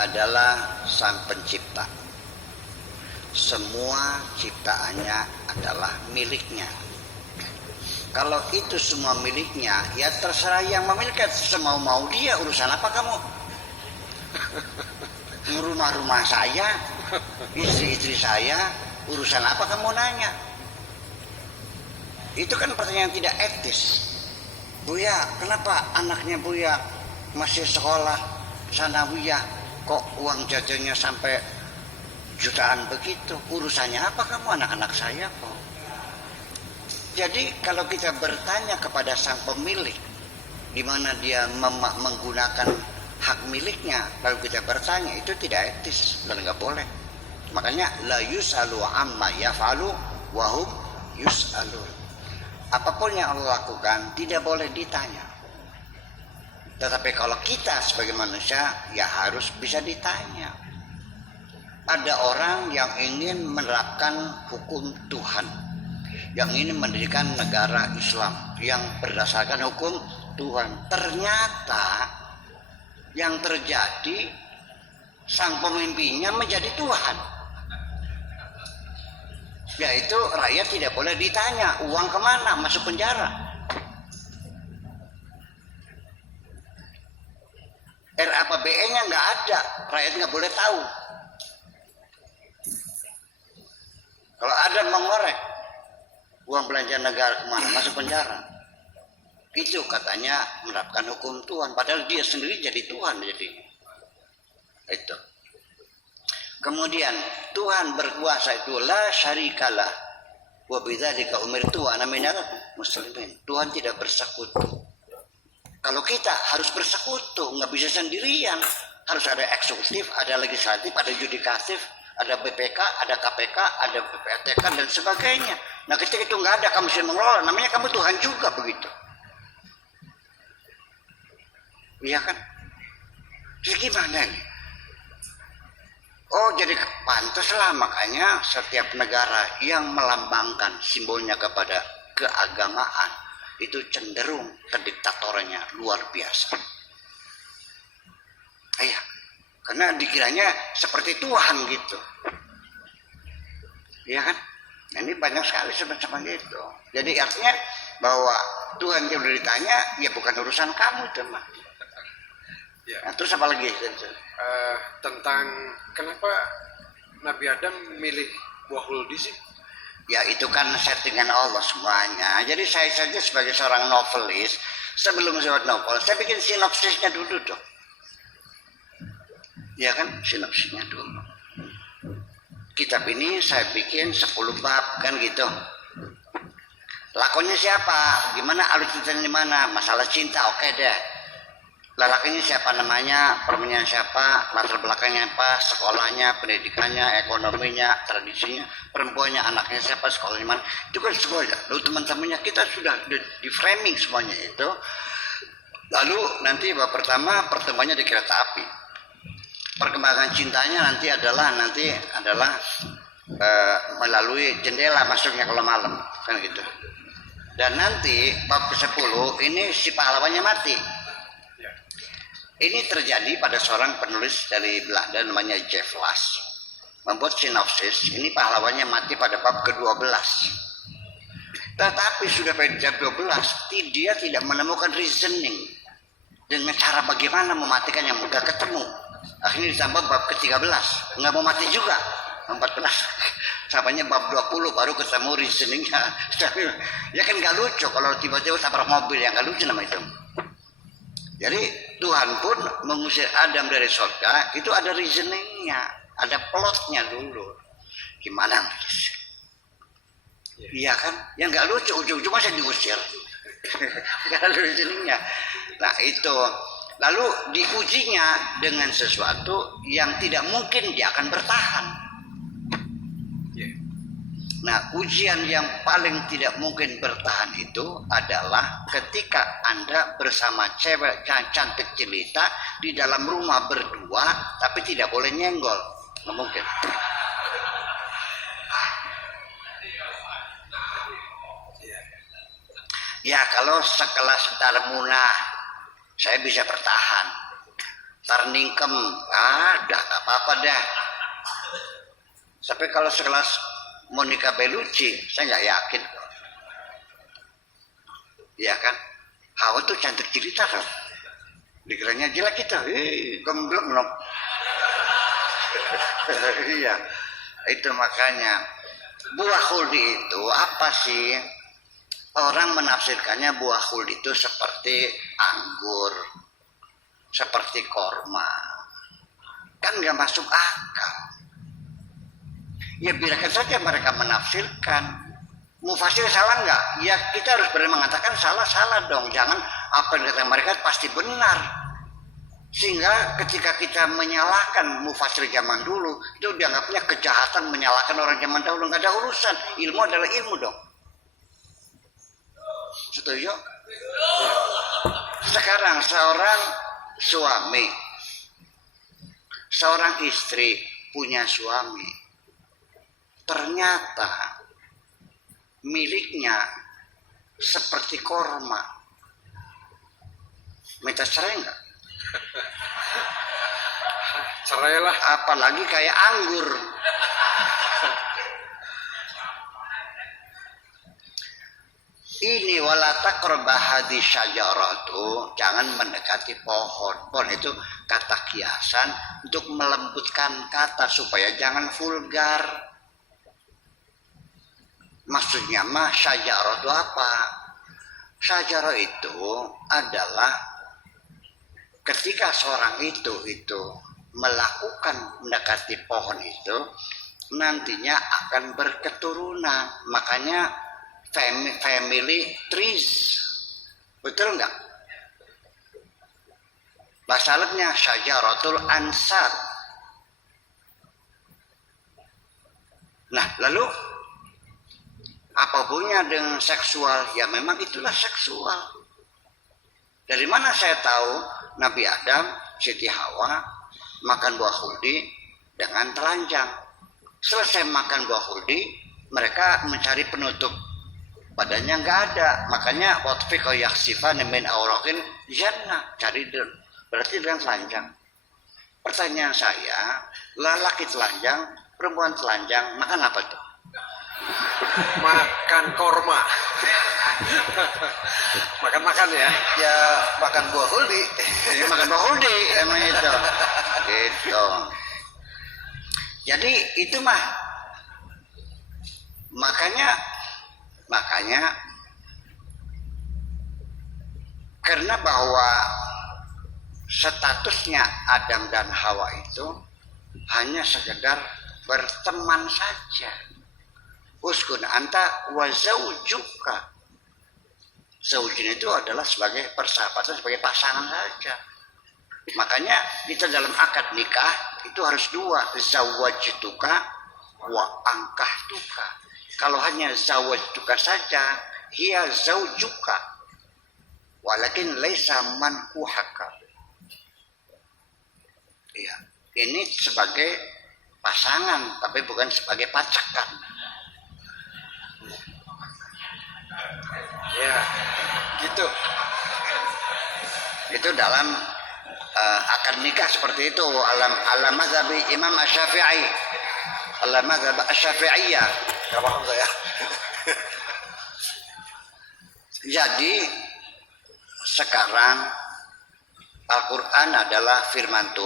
adalah sang pencipta. Semua ciptaannya adalah miliknya. Kalau itu semua miliknya, ya terserah yang memiliki, semau-mau dia. Urusan apa kamu? Rumah-rumah saya, istri-istri saya, urusan apa kamu nanya? Itu kan pertanyaan tidak etis. Buya, kenapa anaknya Buya masih sekolah sanawiyah kok uang jajannya sampai jutaan begitu? Urusannya apa kamu? Anak-anak saya kok. Jadi kalau kita bertanya kepada sang pemilik di mana dia menggunakan hak miliknya, lalu kita bertanya, itu tidak etis dan nggak boleh. Makanya la yus'alu amma yaf'alu wa hum yus'alun. Apapun yang Allah lakukan tidak boleh ditanya. Tetapi kalau kita sebagai manusia ya harus bisa ditanya. Ada orang yang ingin menerapkan hukum Tuhan, yang ingin mendirikan negara Islam yang berdasarkan hukum Tuhan. Ternyata yang terjadi sang pemimpinnya menjadi Tuhan. Yaitu rakyat tidak boleh ditanya uang kemana, masuk penjara. RAPBN-nya nggak ada, rakyat nggak boleh tahu. Kalau ada mengorek uang belanja negara kemana, masuk penjara. Itu katanya menerapkan hukum Tuhan, padahal dia sendiri jadi Tuhan jadi. Itu. Kemudian Tuhan berkuasa itu la syarikalah wa bidzalika umirtu ana minal muslimin. Tuhan tidak bersekutu. Kalau kita harus bersekutu, nggak bisa sendirian. Harus ada eksekutif, ada legislatif, ada yudikatif, ada BPK, ada KPK, ada PPTK dan sebagainya. Nah ketika itu nggak ada, kamu bisa mengelola, namanya kamu Tuhan juga begitu. Iya kan? Terus gimana nih? Oh jadi pantaslah makanya setiap negara yang melambangkan simbolnya kepada keagamaan itu cenderung kediktatornya luar biasa. Iya, karena dikiranya seperti Tuhan gitu. Iya kan? Nah, ini banyak sekali seperti itu. Jadi artinya bahwa Tuhan yang udah ditanya ya bukan urusan kamu teman. Ya. Nah, terus apa lagi? Tentang kenapa Nabi Adam milih buah huldi sih? Ya itu kan settingan Allah semuanya. Jadi saya saja sebagai seorang novelis, sebelum saya buat novel, saya bikin sinopsisnya dulu dong. Ya kan, sinopsisnya dulu. Kitab ini saya bikin 10 bab kan gitu. Lakonnya siapa? Gimana alur ceritanya di mana? Masalah cinta, oke deh. Lelakinya siapa namanya, perempuannya siapa, latar belakangnya apa, sekolahnya, pendidikannya, ekonominya, tradisinya, perempuannya, anaknya siapa, sekolahnya mana, itu kan semuanya. Lalu teman-temannya kita sudah di framing semuanya itu. Lalu nanti bab pertama pertemuannya di kereta api. Perkembangan cintanya nanti adalah melalui jendela masuknya kalau malam kan gitu. Dan nanti bab ke-10 ini si pahlawannya mati. Ini terjadi pada seorang penulis dari Belanda namanya Jeff Lass. Membuat sinopsis, ini pahlawannya mati pada bab ke-12. Tetapi sudah pada bab 12, dia tidak menemukan reasoning dengan cara bagaimana mematikan yang mudah ketemu. Akhirnya ditambah bab ke-13, nggak mau mati juga. 14, sampainya bab 20 baru ketemu reasoningnya. Ya kan nggak lucu kalau tiba-tiba tabrak mobil, yang nggak lucu nama itu. Jadi Tuhan pun mengusir Adam dari surga itu ada reasoningnya, ada plotnya dulu. Gimana? Iya kan? Yang nggak lucu, ujung-ujung masa diusir. Nggak ada reasoningnya. Nah itu, lalu diujinya dengan sesuatu yang tidak mungkin dia akan bertahan. Nah, ujian yang paling tidak mungkin bertahan itu adalah ketika Anda bersama cewek cantik jelita di dalam rumah berdua, tapi tidak boleh nyenggol. Nggak mungkin. Ya, kalau sekelas Darmuna, saya bisa bertahan. tarningkem, ada nggak apa-apa dah. Tapi kalau sekelas Monica Bellucci, saya nggak yakin. Iya kan? Hawa tuh cantik cerita kan? Dikiranya jelek kita, gembleng loh. Iya, itu makanya buah khuldi itu apa sih? Orang menafsirkannya buah khuldi itu seperti anggur, seperti korma, kan nggak masuk akal. Ya biarkan saja mereka menafsirkan. Mufasir salah nggak? Ya kita harus berani mengatakan salah dong. Jangan apa yang kata mereka pasti benar. Sehingga ketika kita menyalahkan mufasir zaman dulu, itu dianggapnya kejahatan menyalahkan orang zaman dahulu. Nggak ada urusan. Ilmu adalah ilmu dong. Setuju? Sekarang seorang suami, seorang istri punya suami, ternyata miliknya seperti korma, minta cerai nggak? Cerailah. Apalagi kayak anggur. Ini wala taqraba hadhihi syajaratu, jangan mendekati pohon. Pohon itu kata kiasan untuk melembutkan kata supaya jangan vulgar. Maksudnya mah syajarah itu apa? Syajarah itu adalah ketika seorang itu melakukan mendekati pohon itu nantinya akan berketurunan. Makanya family trees, betul nggak? Bahasa Arabnya syajaratul ansar. Nah, lalu apa hubungannya dengan seksual? Ya memang itulah seksual. Dari mana saya tahu Nabi Adam, Siti Hawa makan buah khuldi dengan telanjang? Selesai makan buah khuldi, mereka mencari penutup. Badannya nggak ada, makanya watfiqa yakhsifan min awraqin jannah, cari berarti dengan telanjang. Pertanyaan saya, lelaki telanjang, perempuan telanjang, makan apa tuh? Makan korma. Makan ya. Ya makan buah khuldi. Ya, makan buah khuldi emang itu. Gitu. Jadi itu mah makanya karena bahwa statusnya Adam dan Hawa itu hanya sekedar berteman saja. Uskun anta wa zaujuka. Zaujin itu adalah sebagai persahabatan, sebagai pasangan saja. Makanya kita dalam akad nikah itu harus dua, zawajtuka wa ankahtuka. Kalau hanya zawajtuka saja, hiya zaujuka. Walakin laisa mankuhaka. Iya, ini sebagai pasangan tapi bukan sebagai pacakan. Ya, gitu. Itu dalam akad nikah seperti itu. Alam mazhab Imam Asy-Syafi'i. Alam mazhab Asy-Syafi'iyah. Gak paham saya. Jadi sekarang Al-Quran adalah firman Tuhan.